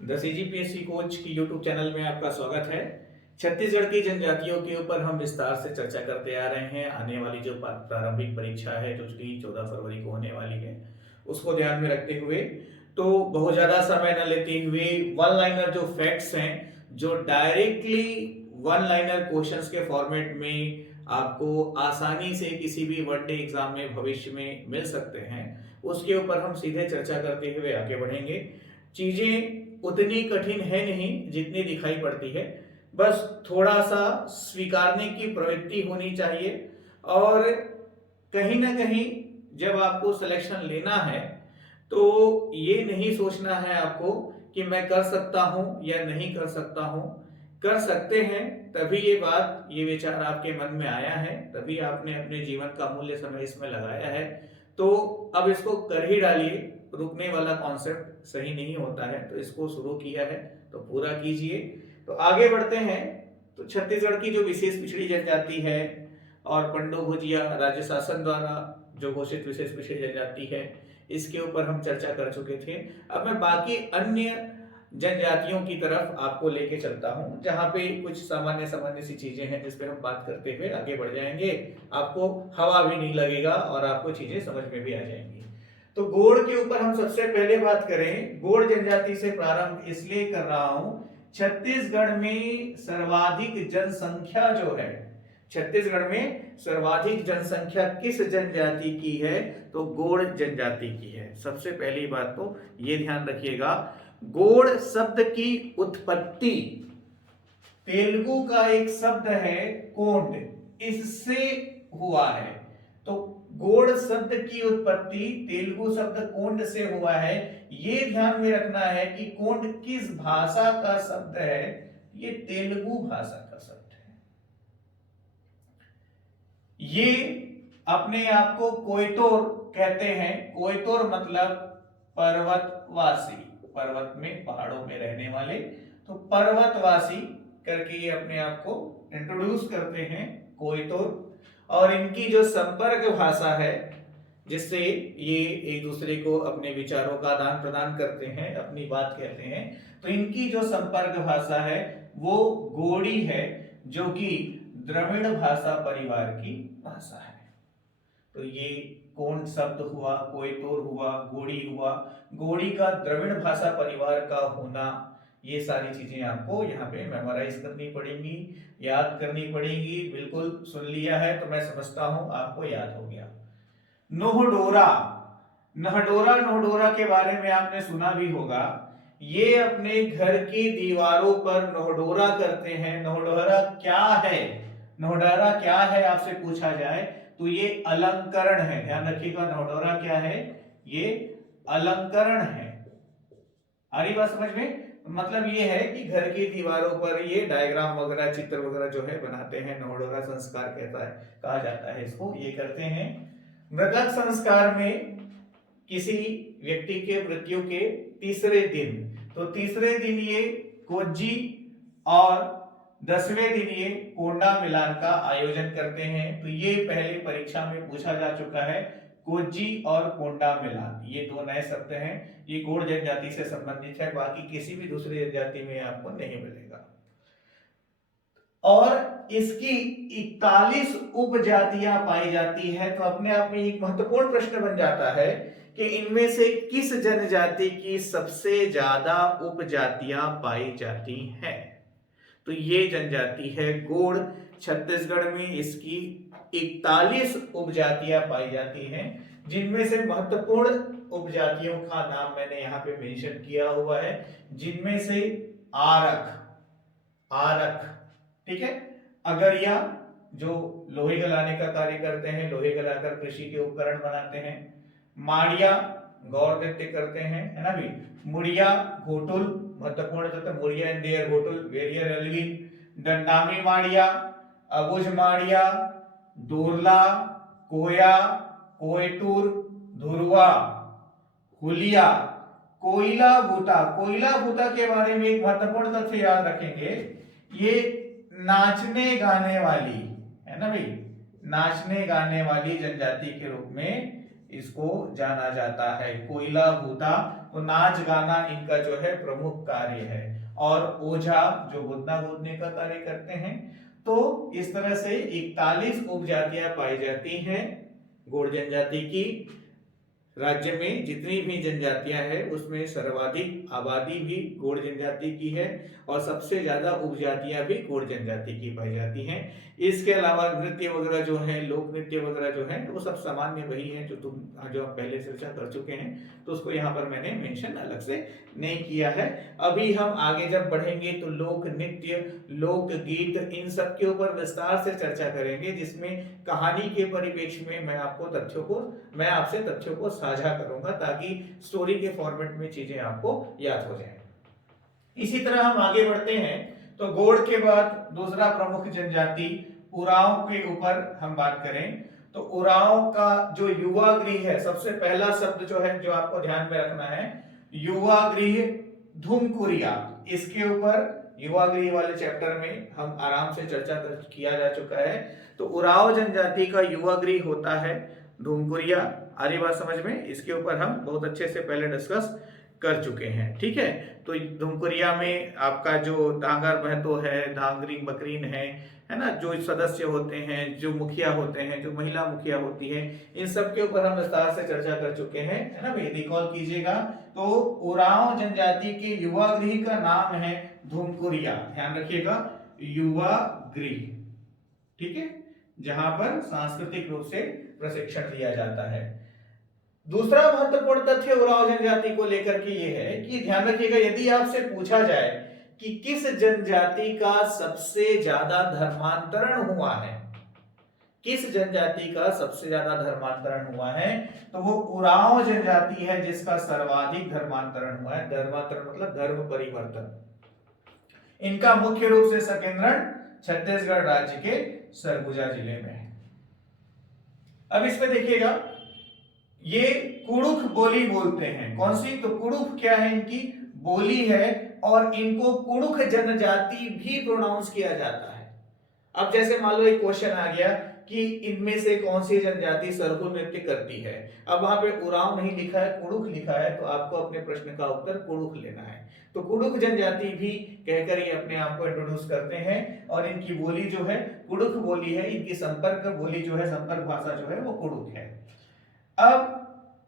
The CGPSC coach की YouTube channel में आपका स्वागत है। छत्तीसगढ़ की जनजातियों के ऊपर हम विस्तार से चर्चा करते आ रहे हैं। आने वाली जो प्रारंभिक परीक्षा है जो कि 14 फरवरी को होने वाली है, उसको ध्यान में रखते हुए तो बहुत ज़्यादा समय न लेते हुए वन लाइनर जो फैक्ट्स हैं, जो डायरेक्टली वन लाइनर क्वेश्चंस के फॉर्मेट में आपको आसानी से किसी भी वनडे एग्जाम में भविष्य में मिल सकते हैं, उसके ऊपर हम सीधे चर्चा करते हुए आगे बढ़ेंगे। चीजें उतनी कठिन है नहीं जितनी दिखाई पड़ती है, बस थोड़ा सा स्वीकारने की प्रवृत्ति होनी चाहिए। और कहीं ना कहीं जब आपको सिलेक्शन लेना है तो ये नहीं सोचना है आपको कि मैं कर सकता हूं या नहीं कर सकता हूं। कर सकते हैं, तभी ये बात ये विचार आपके मन में आया है, तभी आपने अपने जीवन का मूल्य समय इसमें लगाया है। तो अब इसको कर ही डालिए। रुकने वाला कॉन्सेप्ट सही नहीं होता है, तो इसको शुरू किया है तो पूरा कीजिए। तो आगे बढ़ते हैं। तो छत्तीसगढ़ की जो विशेष पिछड़ी जनजाति है और पंडो भुजिया राज्य शासन द्वारा जो घोषित विशेष पिछड़ी जनजाति है, इसके ऊपर हम चर्चा कर चुके थे। अब मैं बाकी अन्य जनजातियों की तरफ आपको लेके चलता हूं, जहां पे कुछ सामान्य सामान्य सी चीजें हैं जिस पे हम बात करते हुए आगे बढ़ जाएंगे। आपको हवा भी नहीं लगेगा और आपको चीजें समझ में भी आ जाएंगी। तो गोड़ के ऊपर हम सबसे पहले बात करें। गोड़ जनजाति से प्रारंभ इसलिए कर रहा हूं, छत्तीसगढ़ में सर्वाधिक जनसंख्या जो है, छत्तीसगढ़ में सर्वाधिक जनसंख्या किस जनजाति की है? तो गोड़ जनजाति की है। सबसे पहली बात तो ये ध्यान रखिएगा, गोड़ शब्द की उत्पत्ति तेलुगु का एक शब्द है कोंड, इससे हुआ है। तो गोड़ शब्द की उत्पत्ति तेलुगु शब्द कोंड से हुआ है। ये ध्यान में रखना है कि कोंड किस भाषा का शब्द है? ये तेलुगु भाषा का शब्द है। ये अपने आप को कोयतोर कहते हैं। कोयतोर मतलब पर्वतवासी, पर्वत में पहाड़ों में रहने वाले, तो पर्वतवासी करके ये अपने आप को इंट्रोड्यूस करते हैं, कोयतोर। और इनकी जो संपर्क भाषा है जिससे ये एक दूसरे को अपने विचारों का आदान प्रदान करते हैं, अपनी बात कहते हैं, तो इनकी जो संपर्क भाषा है वो गोड़ी है, जो कि द्रविड़ भाषा परिवार की भाषा है। तो ये कौन शब्द हुआ, कोयतोर हुआ, गोड़ी हुआ। गोड़ी का द्रविड़ भाषा परिवार का होना, ये सारी चीजें आपको यहाँ पे मेमोराइज करनी पड़ेंगी, याद करनी पड़ेंगी। बिल्कुल सुन लिया है तो मैं समझता हूं आपको याद हो गया। नोहडोरा, नहडोरा नोहडोरा के बारे में आपने सुना भी होगा। ये अपने घर की दीवारों पर नोहडोरा करते हैं। नोहडोरा क्या है? नोहडोरा क्या है आपसे पूछा जाए तो ये अलंकरण है। ध्यान रखिएगा, नोहडोरा क्या है? ये अलंकरण है। आ रही बात समझ में? मतलब ये है कि घर की दीवारों पर ये डायग्राम वगैरह, चित्र वगैरह जो है बनाते हैं, नोहडोरा संस्कार कहता है, कहा जाता है इसको, ये करते हैं। मृतक संस्कार में किसी व्यक्ति के मृत्यु के तीसरे दिन, तो तीसरे दिन ये कोज्जी और 10वें दिन ये कोंडा मिलान का आयोजन करते हैं। तो ये पहले परीक्षा में पूछा जा चुका है, कोज्जी और कोंडा मिलान, ये दो नए शब्द हैं। ये गोड़ जनजाति से संबंधित है, बाकी किसी भी दूसरी जनजाति में आपको नहीं मिलेगा। और इसकी 41 उपजातियां पाई जाती है। तो अपने आप में एक महत्वपूर्ण प्रश्न बन जाता है कि इनमें से किस जनजाति की सबसे ज्यादा उपजातियां पाई जाती हैं? तो ये जनजाति है गोड़। छत्तीसगढ़ में इसकी 41 उपजातियां पाई जाती हैं, जिनमें से महत्वपूर्ण उपजातियों का नाम मैंने यहां पे मेंशन किया हुआ है, जिनमें से आरक, आरक, ठीक है, अगरिया जो लोहे गलाने का कार्य करते हैं, लोहे गलाकर कृषि के उपकरण बनाते हैं, माड़िया गौर नृत्य करते हैं, है ना भी, मुड़िया घोटुल, महत्वपूर्ण तत्व Muria in their ghotul Verrier Elwin, Dandami Maria, Abujh Maria, Dorla, Koya, Koitur, Dhurwa, हुलिया, कोयला भूता। कोयला भूता के बारे में एक महत्वपूर्ण तथ्य याद रखेंगे, ये नाचने गाने वाली, है ना भाई, नाचने गाने वाली जनजाति के रूप में इसको जाना जाता है। कोयला भूता तो नाच गाना इनका जो है प्रमुख कार्य है। और ओझा जो गोदना गोदने का कार्य करते हैं। तो इस तरह से 41 उपजातियां पाई जाती हैं गौड़ जनजाति की। राज्य में जितनी भी जनजातियां हैं उसमें सर्वाधिक आबादी भी गौड़ जनजाति की है और सबसे ज्यादा उपजातियां भी गौड़ जनजाति की पाई जाती हैं। इसके अलावा नृत्य वगैरह जो है, लोक नृत्य वगैरह जो है, वो सब सामान्य वही है जो आप पहले चर्चा कर चुके हैं, तो उसको यहाँ पर मैंने मेंशन अलग से नहीं किया है। अभी हम आगे जब बढ़ेंगे तो लोक नृत्य, लोक गीत, इन सब के ऊपर विस्तार से चर्चा करेंगे, जिसमें कहानी के परिप्रेक्ष्य में मैं आपसे तथ्यों को साझा करूंगा ताकि स्टोरी के फॉर्मेट में चीजें आपको याद हो जाए। इसी तरह हम आगे बढ़ते हैं तो गौड़ के बाद दूसरा प्रमुख जनजाति उरांव के ऊपर हम बात करें तो उरांव का जो युवा गृह है, सबसे पहला शब्द जो है जो आपको ध्यान में रखना है, युवा गृह धुमकुरिया। इसके ऊपर युवा गृह वाले चैप्टर में हम आराम से चर्चा किया जा चुका है। तो उरांव जनजाति का युवा गृह होता है धुमकुरिया। आ रही बात समझ में? इसके ऊपर हम बहुत अच्छे से पहले डिस्कस कर चुके हैं, ठीक है। तो धुमकुरिया में आपका जो डांगर महतो है, धांगरिंग बकरीन है ना, जो सदस्य होते हैं, जो मुखिया होते हैं, जो महिला मुखिया होती है, इन सब के ऊपर हम विस्तार से चर्चा कर चुके हैं, है ना भाई, रिकॉल कीजिएगा। तो उरांव जनजाति के युवा गृह का नाम है धुमकुरिया, ध्यान रखिएगा, युवा गृह, ठीक है, जहां पर सांस्कृतिक रूप से प्रशिक्षण दिया जाता है। दूसरा महत्वपूर्ण तथ्य उरांव जनजाति को लेकर के ये है कि ध्यान रखिएगा, यदि आपसे पूछा जाए कि किस जनजाति का सबसे ज्यादा धर्मांतरण हुआ है, किस जनजाति का सबसे ज्यादा धर्मांतरण हुआ है, तो वो उरांव जनजाति है जिसका सर्वाधिक धर्मांतरण हुआ है। धर्मांतरण मतलब धर्म परिवर्तन। इनका मुख्य रूप से संकेंद्रण छत्तीसगढ़ राज्य के सरगुजा जिले में है। अब इसमें देखिएगा, ये कुड़ुख बोली बोलते हैं। कौन सी? तो कुड़ुख क्या है? इनकी बोली है और इनको कुड़ुख जनजाति भी प्रोनाउंस किया जाता है। अब जैसे मान लो एक क्वेश्चन आ गया कि इनमें से कौन सी जनजाति सरहुल नृत्य करती है, अब वहां पे उरांव नहीं लिखा है, कुड़ुख लिखा है, तो आपको अपने प्रश्न का उत्तर कुड़ुख लेना है। तो कुड़ुख जनजाति भी कहकर ये अपने आप को इंट्रोड्यूस करते हैं और इनकी बोली जो है कुड़ुख बोली है। इनकी संपर्क बोली जो है, संपर्क भाषा जो है वो कुड़ुख है। अब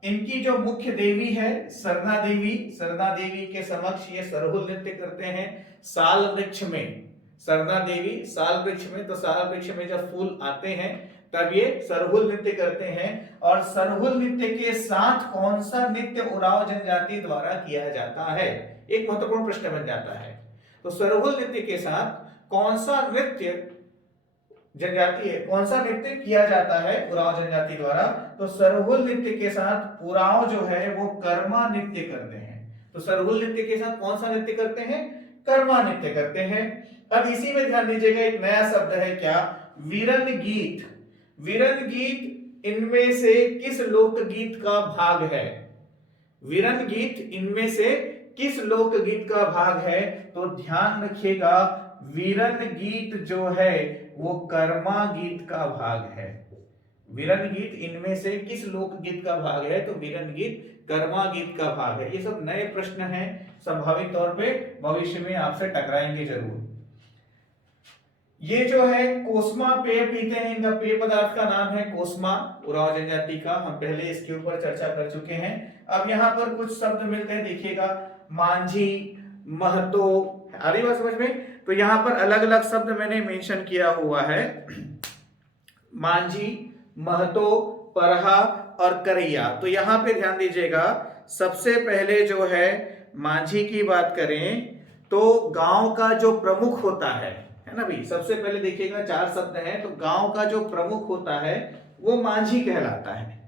इनकी जो मुख्य देवी है सरना देवी, सरना देवी के समक्ष ये सरहुल नृत्य करते हैं साल वृक्ष में। सरना देवी साल वृक्ष में, तो साल वृक्ष में जब फूल आते हैं तब ये सरहुल नृत्य करते हैं। और सरहुल नृत्य के साथ कौन सा नृत्य उरांव जनजाति द्वारा किया जाता है, एक महत्वपूर्ण प्रश्न बन जाता है। तो सरहुल नृत्य के साथ कौन सा नृत्य जनजाति है, कौन सा नृत्य किया जाता है उरांव जनजाति द्वारा? तो सरहुल नृत्य के साथ उरांव जो है वो कर्मा नृत्य करते हैं। तो सरहुल नृत्य के साथ कौन सा नृत्य करते हैं? कर्मा नृत्य करते हैं। अब इसी में ध्यान दीजिएगा, एक नया शब्द है क्या? वीरन गीत। वीरन गीत इनमें से किस लोकगीत का भाग है? वीरन गीत इनमें से किस लोकगीत का भाग है? तो ध्यान रखिएगा, वीरन गीत जो है वो कर्मा गीत का भाग है। वीरन गीत इनमें से किस लोकगीत का भाग है? तो वीरन गीत कर्मा गीत का भाग है। ये सब नए प्रश्न हैं, संभावित तौर पे भविष्य में आपसे टकराएंगे जरूर। ये जो है कोस्मा पेय पीते हैं, इनका पेय पदार्थ का नाम है कोस्मा, उरांव जनजाति का। हम पहले इसके ऊपर चर्चा कर चुके हैं। अब यहाँ पर कुछ शब्द मिलते हैं, देखिएगा, मांझी, महतो, आ रही बात समझ में? तो यहाँ पर अलग अलग शब्द मैंने मेंशन किया हुआ है, मांझी, महतो, परहा और करैया। तो यहाँ पे ध्यान दीजिएगा, सबसे पहले जो है मांझी की बात करें तो गांव का जो प्रमुख होता है ना भाई, सबसे पहले देखिएगा 4 शब्द हैं, तो गांव का जो प्रमुख होता है वो मांझी कहलाता है,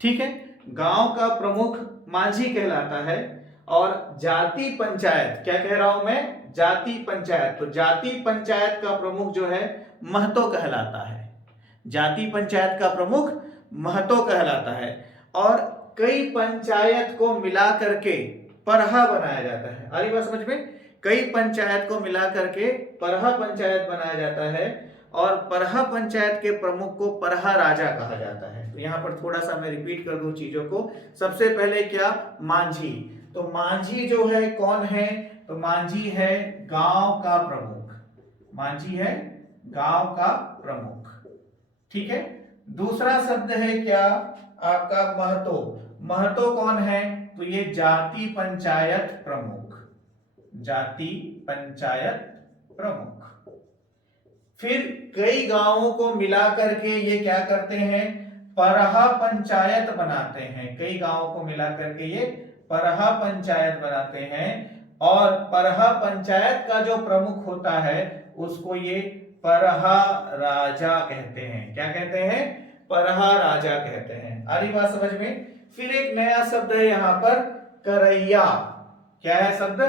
ठीक है, गांव का प्रमुख मांझी कहलाता है। और जाति पंचायत, क्या कह रहा हूं मैं? जाति पंचायत। तो जाति पंचायत का प्रमुख जो है महतो कहलाता है, जाति पंचायत का प्रमुख महतो कहलाता है। और कई पंचायत को मिला करके परहा बनाया जाता है। आ रही बात समझ में? कई पंचायत को मिला करके परहा पंचायत बनाया जाता है और परहा पंचायत के प्रमुख को परहा राजा कहा जाता है। तो यहाँ पर थोड़ा सा मैं रिपीट कर दूं चीजों को। सबसे पहले क्या, मांझी। तो मांझी जो है कौन है, तो मांझी है गांव का प्रमुख, मांझी है गांव का प्रमुख। ठीक है। दूसरा शब्द है क्या आपका, महतो। महतो कौन है, तो ये जाति पंचायत प्रमुख, जाति पंचायत प्रमुख। फिर कई गांवों को मिला करके ये क्या करते हैं, परहा पंचायत बनाते हैं। कई गांवों को मिला करके ये परहा पंचायत बनाते हैं, और परहा पंचायत का जो प्रमुख होता है उसको ये परहा राजा कहते हैं। क्या कहते हैं, परहा राजा कहते हैं। आ रही बात समझ में। फिर एक नया शब्द है यहां पर, करैया। क्या है शब्द,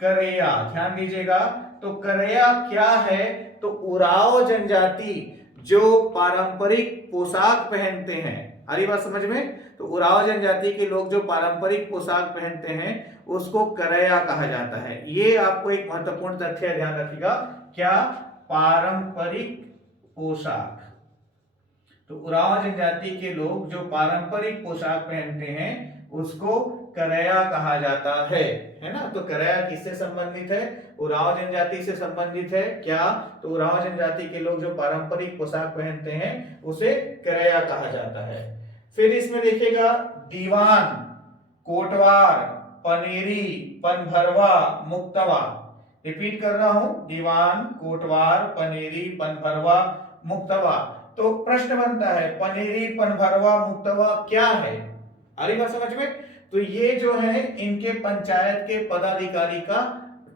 करैया, ध्यान दीजिएगा। तो करैया क्या है, तो उरांव जनजाति जो पारंपरिक पोशाक पहनते हैं। आ रही बात समझ में। तो उरांव जनजाति के लोग जो पारंपरिक पोशाक पहनते हैं उसको करैया कहा जाता है। ये आपको एक महत्वपूर्ण तथ्य ध्यान रखिएगा, क्या, पारंपरिक पोशाक। तो उरांव जनजाति के लोग जो पारंपरिक पोशाक पहनते हैं उसको करैया कहा जाता है ना। तो करैया किससे संबंधित है, उरांव जनजाति से संबंधित है। क्या, तो उरांव जनजाति के लोग जो पारंपरिक पोशाक पहनते हैं उसे करैया कहा जाता है। फिर इसमें देखिएगा, दीवान, कोटवार, पनेरी, पनभरवा, मुक्तवा। रिपीट कर रहा हूं, दीवान, कोटवार, पनेरी, पनभरवा, मुक्तवा। तो प्रश्न बनता है, पनेरी, पनभरवा, मुक्तवा क्या है। आ रही बात समझ में। तो ये जो है इनके पंचायत के पदाधिकारी का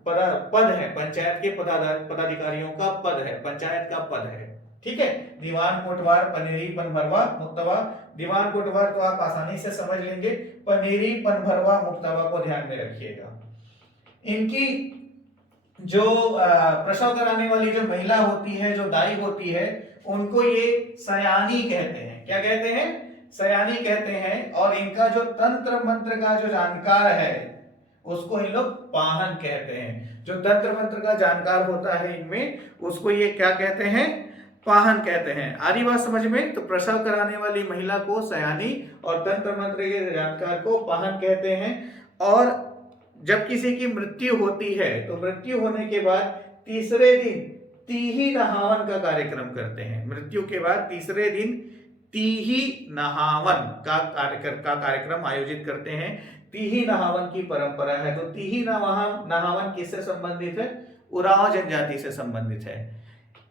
पद है, पंचायत के पदाधिकारियों का पद है, पंचायत का पद है। ठीक है। दीवान, कोटवार, पनेरी, पनभरवा, मुक्तवा। दीवान, कोटवार तो आप आसानी से समझ लेंगे, पनेरी, पनभरवा, मुक्तवा को ध्यान में रखिएगा। इनकी जो प्रसव कराने वाली जो महिला होती है, जो दाई होती है, उनको ये सयानी कहते हैं। क्या कहते हैं, सयानी कहते हैं। और इनका जो तंत्र मंत्र का जो जानकार है उसको इन लोग पाहन कहते हैं। जो तंत्र मंत्र का जानकार होता है इनमें उसको ये क्या कहते हैं, पाहन कहते हैं। आ रही बात समझ में। तो प्रसव कराने वाली महिला को सयानी और तंत्र मंत्र के जानकार को पाहन कहते हैं। और जब किसी की मृत्यु होती है तो मृत्यु होने के बाद तीसरे दिन तीही नहावन का कार्यक्रम करते हैं। मृत्यु के बाद तीसरे दिन तीही नहावन का कार्यक्रम आयोजित करते हैं। तीही नहावन की परंपरा है। तो तीही नहावन किससे संबंधित है, उरांव जनजाति से संबंधित है।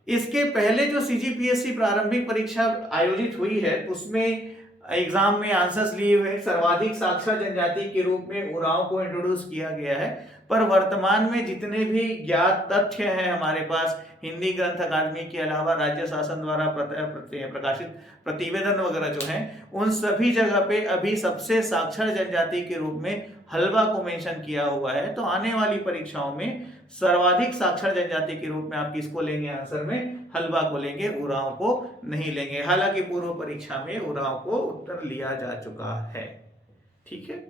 इसके पहले जो सीजीपीएससी प्रारंभिक परीक्षा आयोजित हुई है उसमें एग्जाम में आंसर्स लिए हुए सर्वाधिक साक्षर जनजाति के रूप में उरांव को इंट्रोड्यूस किया गया है। पर वर्तमान में जितने भी ज्ञात तथ्य हैं हमारे पास, हिंदी ग्रंथ अकादमी के अलावा राज्य शासन द्वारा प्रकाशित प्रतिवेदन वगैरह जो हैं, उन सभी जगह पे अभी सबसे साक्षर जनजाति के रूप में हल्बा को मेंशन किया हुआ है। तो आने वाली परीक्षाओं में सर्वाधिक साक्षर जनजाति के रूप में आप किसको लेंगे, आंसर में हल्बा को लेंगे, उरांव को नहीं लेंगे। हालांकि पूर्व परीक्षा में उरांव को उत्तर लिया जा चुका है। ठीक है,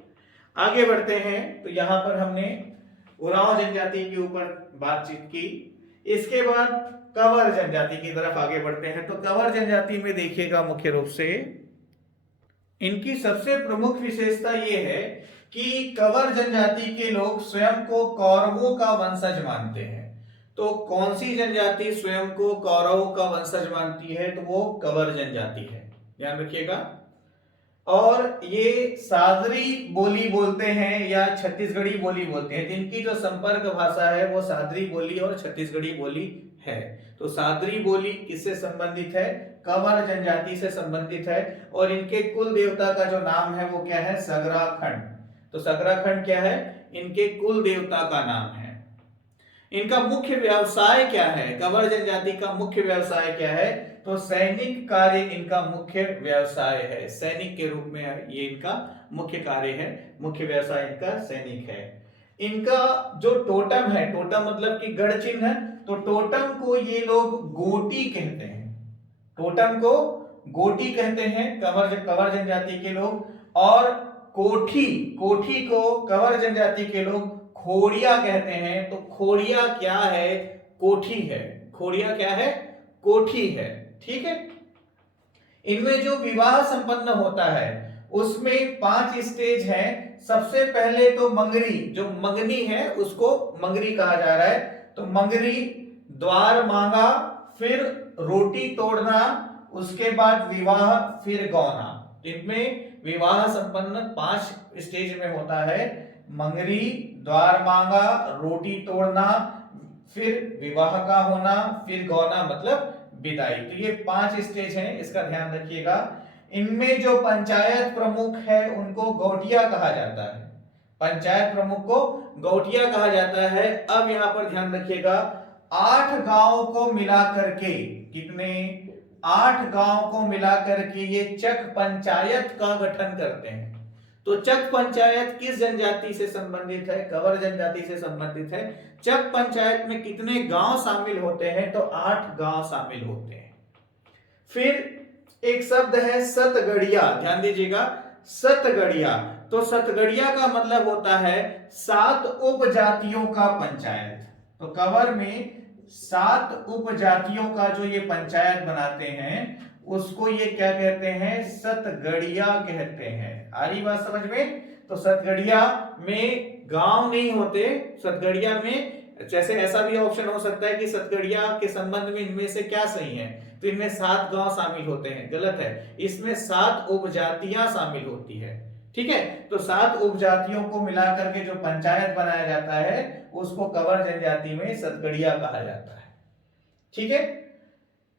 आगे बढ़ते हैं। तो यहां पर हमने उरांव जनजाति के ऊपर बातचीत की। इसके बाद कंवर जनजाति की तरफ आगे बढ़ते हैं। तो कंवर जनजाति में देखिएगा, मुख्य रूप से इनकी सबसे प्रमुख विशेषता यह है कि कंवर जनजाति के लोग स्वयं को कौरवों का वंशज मानते हैं। तो कौन सी जनजाति स्वयं को कौरवों का वंशज मानती है, तो वो कंवर जनजाति है, ध्यान रखिएगा। और ये सादरी बोली बोलते हैं या छत्तीसगढ़ी बोली बोलते हैं। जिनकी जो संपर्क भाषा है वो सादरी बोली और छत्तीसगढ़ी बोली है। तो सादरी बोली किससे संबंधित है, कंवर जनजाति से संबंधित है। और इनके कुल देवता का जो नाम है वो क्या है, सगराखंड। तो सगराखंड क्या है, इनके कुल देवता का नाम है। इनका मुख्य व्यवसाय क्या है, कंवर जनजाति का मुख्य व्यवसाय क्या है, तो सैनिक कार्य इनका मुख्य व्यवसाय है। सैनिक के रूप में ये इनका मुख्य कार्य है, मुख्य व्यवसाय इनका सैनिक है। इनका जो टोटम है, टोटम मतलब कि गढ़ चिन्ह है, तो टोटम को ये लोग गोटी कहते हैं। टोटम को गोटी कहते हैं कंवर जनजाति के लोग। और कोठी को कंवर जनजाति के लोग खोड़िया कहते हैं। तो खोड़िया क्या है, कोठी है। खोड़िया क्या है, कोठी है। ठीक है। इनमें जो विवाह संपन्न होता है उसमें 5 स्टेज हैं। सबसे पहले तो मंगरी, जो मंगनी है उसको मंगरी कहा जा रहा है। तो मंगरी, द्वार मांगा, फिर रोटी तोड़ना, उसके बाद विवाह, फिर गौना। इनमें विवाह संपन्न 5 स्टेज में होता है। मंगरी, द्वार मांगा, रोटी तोड़ना, फिर विवाह का होना, फिर गौना मतलब विदाई। तो ये 5 स्टेज हैं, इसका ध्यान रखिएगा। इनमें जो पंचायत प्रमुख है उनको गौटिया कहा जाता है। पंचायत प्रमुख को गौटिया कहा जाता है। अब यहां पर ध्यान रखिएगा, 8 गांवों को मिलाकर के, कितने, 8 गांव को मिलाकर के ये चक पंचायत का गठन करते हैं। तो चक पंचायत किस जनजाति से संबंधित है? कंवर जनजाति से संबंधित है। चक पंचायत में कितने गांव शामिल होते हैं? तो 8 गांव शामिल होते हैं। फिर एक शब्द है सतगड़िया, ध्यान दीजिएगा, सतगड़िया। तो सतगड़िया का मतलब होता है 7 उपजातियों का पंचायत। तो कंवर में 7 उपजातियों का जो ये पंचायत बनाते हैं उसको ये क्या कहते हैं? सतगड़िया कहते हैं। आ रही बात समझ में? तो सतगड़िया में गांव नहीं होते। सतगड़िया में जैसे ऐसा भी ऑप्शन हो सकता है कि सतगड़िया के संबंध में इनमें से क्या सही है, तो इनमें 7 गांव शामिल होते हैं, गलत है। इसमें 7 उपजातियां शामिल होती है। ठीक है, तो 7 उपजातियों को मिलाकर के जो पंचायत बनाया जाता है उसको कंवर जनजाति में सतगड़िया कहा जाता है। ठीक है,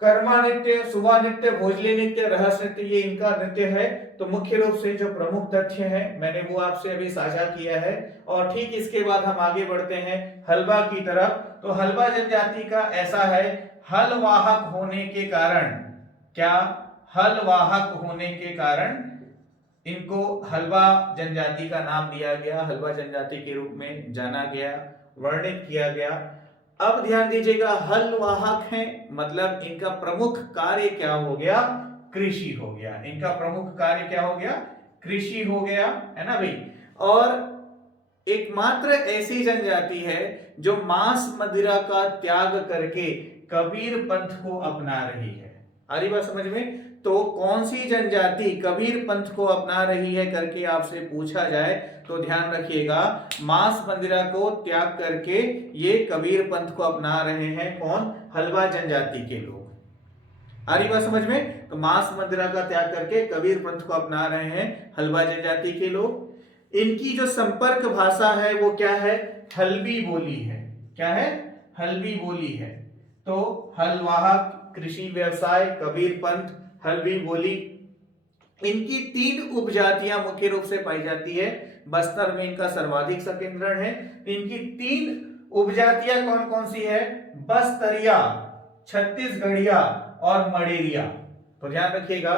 कर्मा नृत्य, सुबह नृत्य, भोजली नृत्य, रहस्य नृत्य, ये इनका नृत्य है। तो मुख्य रूप से जो प्रमुख तथ्य है मैंने वो आपसे अभी साझा किया है। और ठीक इसके बाद हम आगे बढ़ते हैं हलवा की तरफ। तो हलवा जनजाति का ऐसा है, हल वाहक होने के कारण, क्या, हल वाहक होने के कारण इनको हलवा जनजाति का नाम दिया गया, हलवा जनजाति के रूप में जाना गया, वर्णित किया गया। अब ध्यान दीजिएगा, हल वाहक है मतलब इनका प्रमुख कार्य क्या हो गया? कृषि हो गया। इनका प्रमुख कार्य क्या हो गया? कृषि हो गया, है ना भाई। और एकमात्र ऐसी जनजाति है जो मांस मदिरा का त्याग करके कबीर पंथ को अपना रही है। आ रही बात समझ में? तो कौन सी जनजाति कबीर पंथ को अपना रही है करके आपसे पूछा जाए तो ध्यान रखिएगा, मांस मंदिरा को त्याग करके ये कबीर पंथ को अपना रहे हैं। कौन? हलवा जनजाति के लोग। आ रही बात समझ में? तो मांस मंदिरा का त्याग करके कबीर पंथ को अपना रहे हैं हलवा जनजाति के लोग। इनकी जो संपर्क भाषा है वो क्या है? हल्बी बोली है। क्या है? हल्बी बोली है। तो हलवाहक, कृषि व्यवसाय, कबीर पंथ, हल्बी बोली, इनकी 3 उपजातियां मुख्य रूप से पाई जाती है। बस्तर में इनका सर्वाधिक संकेंद्रण है। इनकी 3 उपजातियां कौन कौन सी है? बस्तरिया, छत्तीसगढ़िया और मडेरिया। तो ध्यान रखिएगा,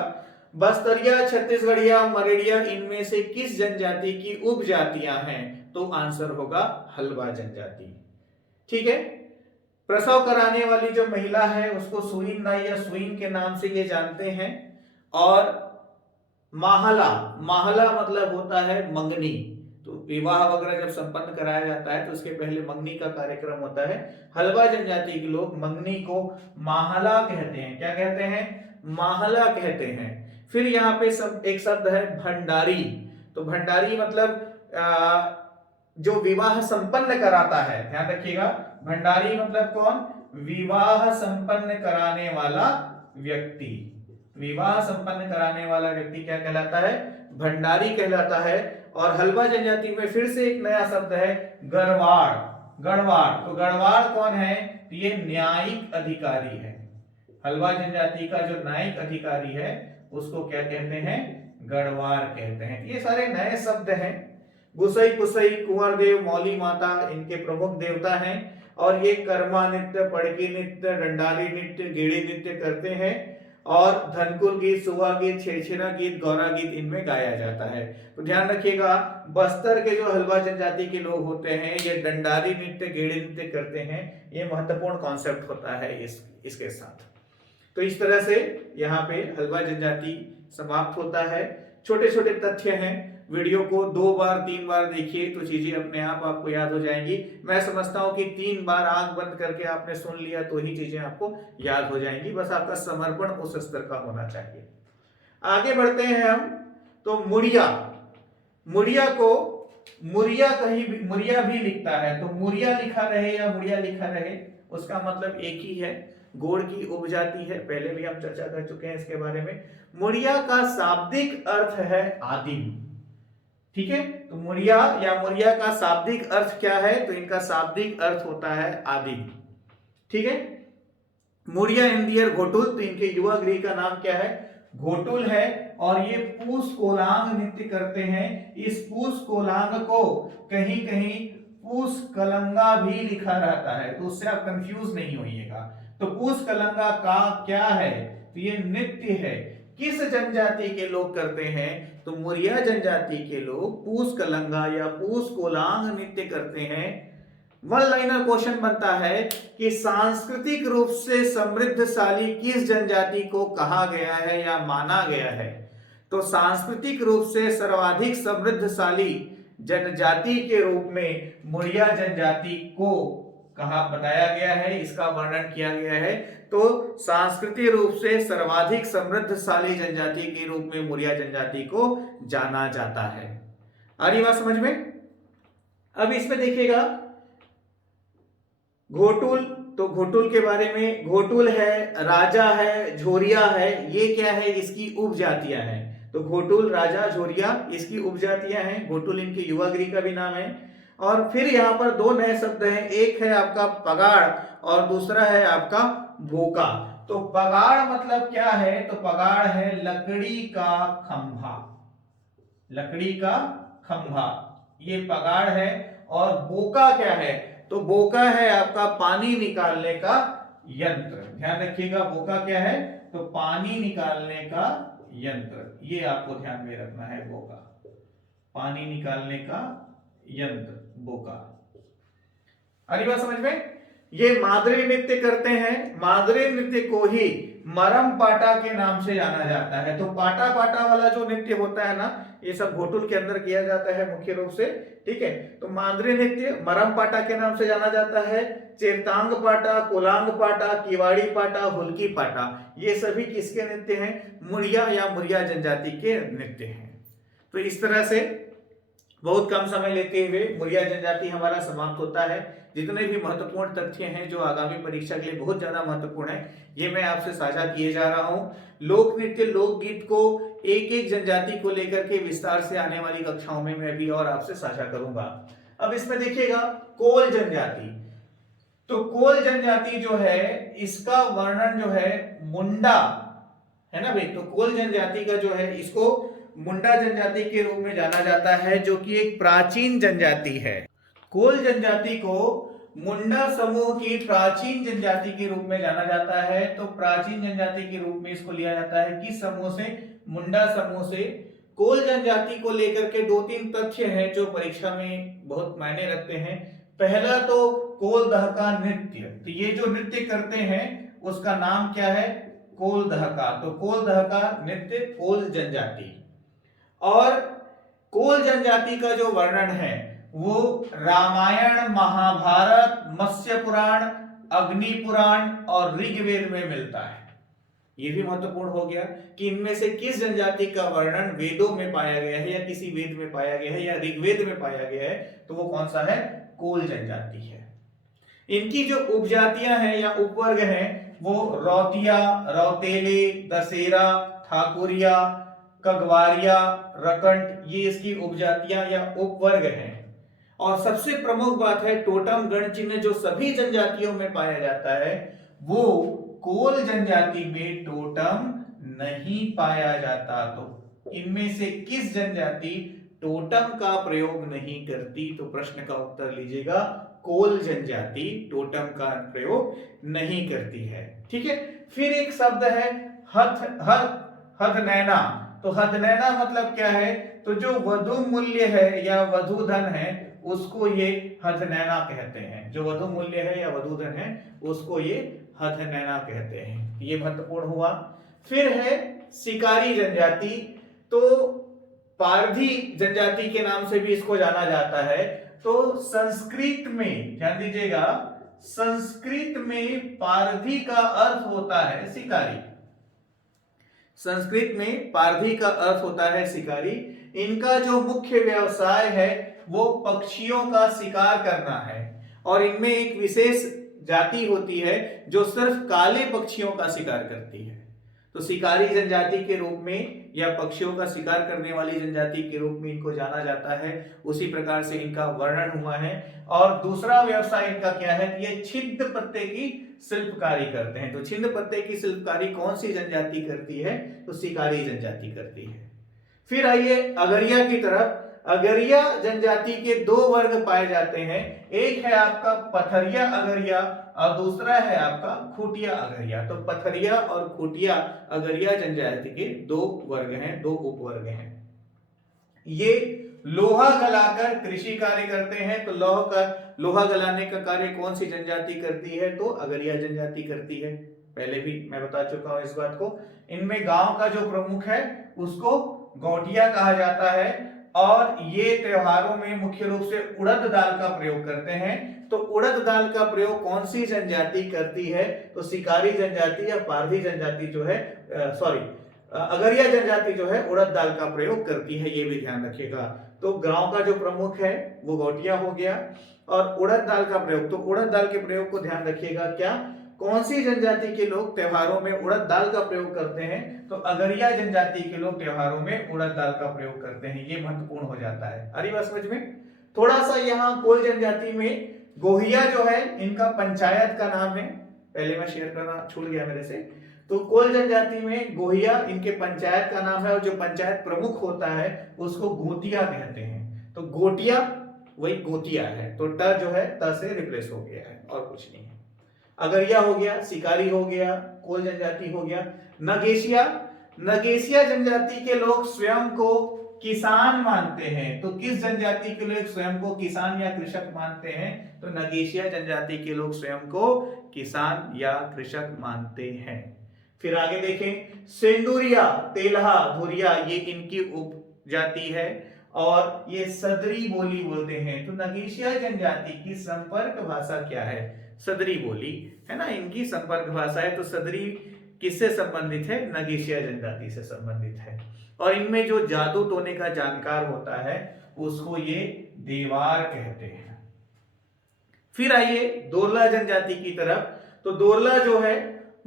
बस्तरिया, छत्तीसगढ़िया, मरेडिया, इनमें से किस जनजाति की उपजातियां हैं? तो आंसर होगा हलवा जनजाति। ठीक है, प्रसव कराने वाली जो महिला है उसको सुईन नाई या सुईन के नाम से ये जानते हैं। और माहला, माहला मतलब होता है मंगनी। तो विवाह वगैरह जब संपन्न कराया जाता है तो उसके पहले मंगनी का कार्यक्रम होता है। हलवा जनजाति के लोग मंगनी को माहला कहते हैं। क्या कहते हैं? माहला कहते हैं। फिर यहाँ पे एक शब्द है भंडारी। तो भंडारी मतलब जो विवाह संपन्न कराता है। ध्यान रखिएगा, भंडारी मतलब कौन? विवाह संपन्न कराने वाला व्यक्ति। विवाह संपन्न कराने वाला व्यक्ति क्या कहलाता है? भंडारी कहलाता है। और हलवा जनजाति में फिर से एक नया शब्द है गढ़वाड़। गढ़वाड़, तो गढ़वाड़ कौन है? तो ये न्यायिक अधिकारी है। हलवा जनजाति का जो न्यायिक अधिकारी है उसको क्या कहते हैं? गढ़वाड़ कहते हैं। ये सारे नए शब्द हैं। गुसई, कुसई, कुंवर देव, मौली माता इनके प्रमुख देवता हैं। और ये कर्मा नृत्य, पड़की नृत्य, डंडाली नृत्य, गेड़ी नृत्य करते हैं। और धनकुल गीत, सुहा गीत, छेछेरा गीत, गौरा गीत इनमें गाया जाता है। तो ध्यान रखिएगा, बस्तर के जो हलवा जनजाति के लोग होते हैं ये डंडाली नृत्य, गेड़ी नृत्य करते हैं। ये महत्वपूर्ण कॉन्सेप्ट होता है इसके साथ। तो इस तरह से यहाँ पे हलवा जनजाति समाप्त होता है। छोटे छोटे तथ्य हैं, वीडियो को 2 बार 3 बार देखिए तो चीजें अपने आप आपको याद हो जाएंगी। मैं समझता हूं कि 3 बार आंख बंद करके आपने सुन लिया तो ही चीजें आपको याद हो जाएंगी। बस आपका समर्पण उस स्तर का होना चाहिए। आगे बढ़ते हैं हम। तो मुड़िया, मुड़िया को मुरिया कहीं भी, मुरिया भी लिखता है, तो मुरिया लिखा रहे या मुड़िया लिखा रहे उसका मतलब एक ही है, गोड़ की उपजाति है। पहले भी हम चर्चा कर चुके हैं इसके बारे में। मुड़िया का शाब्दिक अर्थ है आदिम। ठीक है, तो मुड़िया या मुरिया का शाब्दिक अर्थ क्या है? तो इनका शाब्दिक अर्थ होता है आदिम। ठीक है, मुड़िया इन दियर घोटुल, तो इनके युवा गृह का नाम क्या है? घोटुल है। और ये पूस कोलांग नृत्य करते हैं। इस पूस कोलांग को कहीं कहीं पूस कलंगा भी लिखा रहता है, तो उससे आप कंफ्यूज नहीं होइएगा। तो पूस कलंगा का क्या है? तो ये नृत्य है। किस जनजाति के लोग करते हैं? तो मुरिया जनजाति के लोग पूस कलंगा या पूस कोलांग नृत्य करते हैं। वन लाइनर क्वेश्चन बनता है कि सांस्कृतिक रूप से समृद्धशाली किस जनजाति को कहा गया है या माना गया है? तो सांस्कृतिक रूप से सर्वाधिक समृद्धशाली जनजाति के रूप में मुड़िया जनजाति को कहा, बताया गया है, इसका वर्णन किया गया है। तो सांस्कृतिक रूप से सर्वाधिक समृद्धशाली जनजाति के रूप में मुड़िया जनजाति को जाना जाता है। आ रही बात समझ में? अब इसमें देखिएगा घोटुल, तो घोटुल के बारे में, घोटुल है, राजा है, झोरिया है, ये क्या है? इसकी उपजातियां हैं। तो घोटुल, राजा, झोरिया इसकी उपजातियां हैं। घोटुल इनके युवा गृह का भी नाम है। और फिर यहाँ पर दो नए शब्द हैं, एक है आपका पगाड़ और दूसरा है आपका भोका। तो पगाड़ मतलब क्या है? तो पगाड़ है लकड़ी का खंभा, लकड़ी का खंभा, ये पगाड़ है। और बोका क्या है? तो बोका है आपका पानी निकालने का यंत्र। ध्यान रखिएगा, बोका क्या है? तो पानी निकालने का यंत्र, ये आपको ध्यान में रखना है। बोका पानी निकालने का यंत्र, बोका। अरे बात समझ में? ये मादरी नृत्य करते हैं। मादरी नृत्य को ही मरम पाटा के नाम से जाना जाता है। तो पाटा पाटा वाला जो नृत्य होता है ना, ये सब घोटुल के अंदर किया जाता है मुख्य रूप से। ठीक है, तो मादरी नृत्य मरम पाटा के नाम से जाना जाता है। चेरतांग पाटा, कोलांग पाटा, किवाड़ी पाटा, हुल्की पाटा, ये सभी किसके नृत्य हैं? मुड़िया या मुरिया जनजाति के नृत्य हैं। तो इस तरह से बहुत कम समय लेते हुए मुरिया जनजाति हमारा समाप्त होता है। जितने भी महत्वपूर्ण तथ्य हैं जो आगामी परीक्षा के लिए बहुत ज्यादा महत्वपूर्ण है, ये मैं आपसे साझा किए जा रहा हूं। लोक नृत्य, लोकगीत को एक एक जनजाति को लेकर के विस्तार से आने वाली कक्षाओं में मैं भी और आपसे साझा करूंगा। अब इसमें देखिएगा कोल जनजाति। तो कोल जनजाति जो है, इसका वर्णन जो है मुंडा है ना भाई। तो कोल जनजाति का जो है, इसको मुंडा जनजाति के रूप में जाना जाता है, जो कि एक प्राचीन जनजाति है। कोल जनजाति को मुंडा समूह की प्राचीन जनजाति के रूप में जाना जाता है। तो प्राचीन जनजाति के रूप में इसको लिया जाता है किस समूह से? मुंडा समूह से। कोल जनजाति को लेकर के दो तीन तथ्य हैं जो परीक्षा में बहुत मायने रखते हैं। पहला तो कोल दहका नृत्य, तो ये जो नृत्य करते हैं उसका नाम क्या है? कोल दहका। तो कोल दहका नृत्य कोल जनजाति। और कोल जनजाति का जो वर्णन है वो रामायण, महाभारत, मत्स्य पुराण, अग्नि पुराण और ऋग्वेद में मिलता है। यह भी महत्वपूर्ण हो गया कि इनमें से किस जनजाति का वर्णन वेदों में पाया गया है या किसी वेद में पाया गया है या ऋग्वेद में पाया गया है, तो वो कौन सा है? कोल जनजाति है। इनकी जो उपजातियां हैं या उपवर्ग हैं वो रौतिया, रौतेले, दशेरा, ठाकुरिया, कगवारिया, रकंट, ये इसकी उपजातियां या उपवर्ग हैं। और सबसे प्रमुख बात है, टोटम गण चिन्ह जो सभी जनजातियों में पाया जाता है, वो कोल जनजाति में टोटम नहीं पाया जाता। तो इनमें से किस जनजाति टोटम का प्रयोग नहीं करती? तो प्रश्न का उत्तर लीजिएगा, कोल जनजाति टोटम का प्रयोग नहीं करती है। ठीक है, फिर एक शब्द है हथनैना। तो हथनैना मतलब क्या है? तो जो वधु मूल्य है या वधु धन है उसको ये हथनैना कहते हैं। जो वधु मूल्य है या वधु धन है उसको ये हथनैना कहते हैं। ये महत्वपूर्ण हुआ। फिर है शिकारी जनजाति। तो पारधी जनजाति के नाम से भी इसको जाना जाता है। तो संस्कृत में ध्यान दीजिएगा, संस्कृत में पारधी का अर्थ होता है शिकारी। संस्कृत में पारधी का अर्थ होता है शिकारी। इनका जो मुख्य व्यवसाय है वो पक्षियों का शिकार करना है और इनमें एक विशेष जाति होती है जो सिर्फ काले पक्षियों का शिकार करती है। तो शिकारी जनजाति के रूप में या पक्षियों का शिकार करने वाली जनजाति के रूप में इनको जाना जाता है। उसी प्रकार से इनका वर्णन हुआ है। और दूसरा व्यवसाय इनका क्या है, ये छिद्र पत्ते की शिल्पकारी करते हैं। तो छिद्र पत्ते की शिल्पकारी कौन सी जनजाति करती है, तो शिकारी जनजाति करती है। फिर आइए अगरिया की तरफ। अगरिया जनजाति के दो वर्ग पाए जाते हैं, एक है आपका पथरिया अगरिया और दूसरा है आपका खूटिया अगरिया। तो पथरिया और खूटिया अगरिया जनजाति के दो वर्ग हैं, दो उपवर्ग हैं। ये लोहा गलाकर कृषि कार्य करते हैं। तो लोहा गलाने का कार्य कौन सी जनजाति करती है, तो अगरिया जनजाति करती है। पहले भी मैं बता चुका हूं इस बात को। इनमें गांव का जो प्रमुख है उसको गौटिया कहा जाता है और ये त्योहारों में मुख्य रूप से उड़द दाल का प्रयोग करते हैं। तो उड़द दाल का प्रयोग कौन सी जनजाति करती है, तो शिकारी जनजाति या पारधी जनजाति जो है अगरिया जनजाति जो है उड़द दाल का प्रयोग करती है, ये भी ध्यान रखिएगा। तो गांव का जो प्रमुख है वो गौटिया हो गया और उड़द दाल का प्रयोग, तो उड़द दाल के प्रयोग को ध्यान रखिएगा। क्या, कौन सी जनजाति के लोग त्योहारों में उड़द दाल का प्रयोग करते हैं, तो अगरिया जनजाति के लोग त्योहारों में उड़द दाल का प्रयोग करते हैं। ये महत्वपूर्ण हो जाता है। अरे बात समझ में। थोड़ा सा यहाँ कोल जनजाति में गोहिया जो है इनका पंचायत का नाम है, पहले मैं शेयर करना छूट गया मेरे से। तो कोल जनजाति में गोहिया इनके पंचायत का नाम है और जो पंचायत प्रमुख होता है उसको गोतिया कहते हैं। तो गोटिया वही गोतिया है, तो ट जो है त से रिप्लेस हो गया है और कुछ नहीं है। अगरिया हो गया, शिकारी हो गया, कोल जनजाति हो गया। नगेशिया जनजाति के लोग स्वयं को किसान मानते हैं। तो किस जनजाति के लोग स्वयं को किसान या कृषक मानते हैं, तो नगेशिया जनजाति के लोग स्वयं को किसान या कृषक मानते हैं। फिर आगे देखें, सेंदुरिया, तेलहा, धुरिया, ये इनकी उपजाति है और ये सदरी बोली बोलते हैं। तो नगेशिया जनजाति की संपर्क भाषा क्या है, सदरी बोली है ना, इनकी संपर्क भाषा है। तो सदरी किससे संबंधित है, नगेशिया जनजाति से संबंधित है। और इनमें जो जादू टोने का जानकार होता है उसको ये देवार कहते हैं। फिर आइए दोरला जनजाति की तरफ। तो दोरला जो है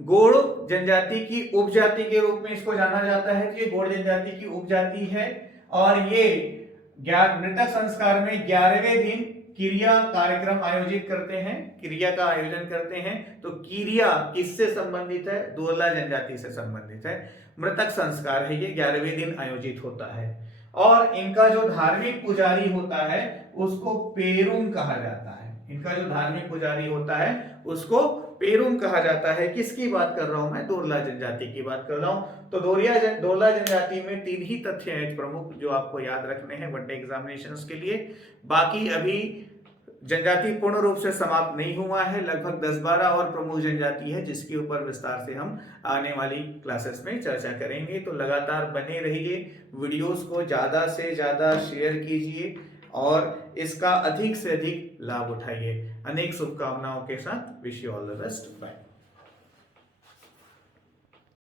गोड़ जनजाति की उपजाति के रूप में इसको जाना जाता है। तो ये गोड़ जनजाति की उपजाति है और ये मृतक संस्कार में 11वें दिन क्रिया कार्यक्रम आयोजित करते हैं, क्रिया का आयोजन करते हैं। तो क्रिया किससे संबंधित है, दोरला जनजाति से संबंधित है। मृतक संस्कार है, ये 11वें दिन आयोजित होता है। और इनका जो धार्मिक पुजारी होता है उसको पेरुम कहा जाता है। इनका जो धार्मिक पुजारी होता है उसको पेरुम कहा जाता है। किसकी बात कर रहा हूं मैं, दोरला जनजाति की बात कर रहा हूं। तो दोरला जनजाति में 3 ही तथ्य हैं प्रमुख जो आपको याद रखने हैं वनडे एग्जामिनेशंस के लिए। बाकी अभी जनजाति पूर्ण रूप से समाप्त नहीं हुआ है, लगभग 10-12 और प्रमुख जनजाति है जिसके ऊपर विस्तार से हम आने वाली क्लासेस में चर्चा करेंगे। तो लगातार बने रहिए, वीडियोस को ज्यादा से ज्यादा शेयर कीजिए और इसका अधिक से अधिक लाभ उठाइए। अनेक शुभकामनाओं के साथ wish you all the best. Bye.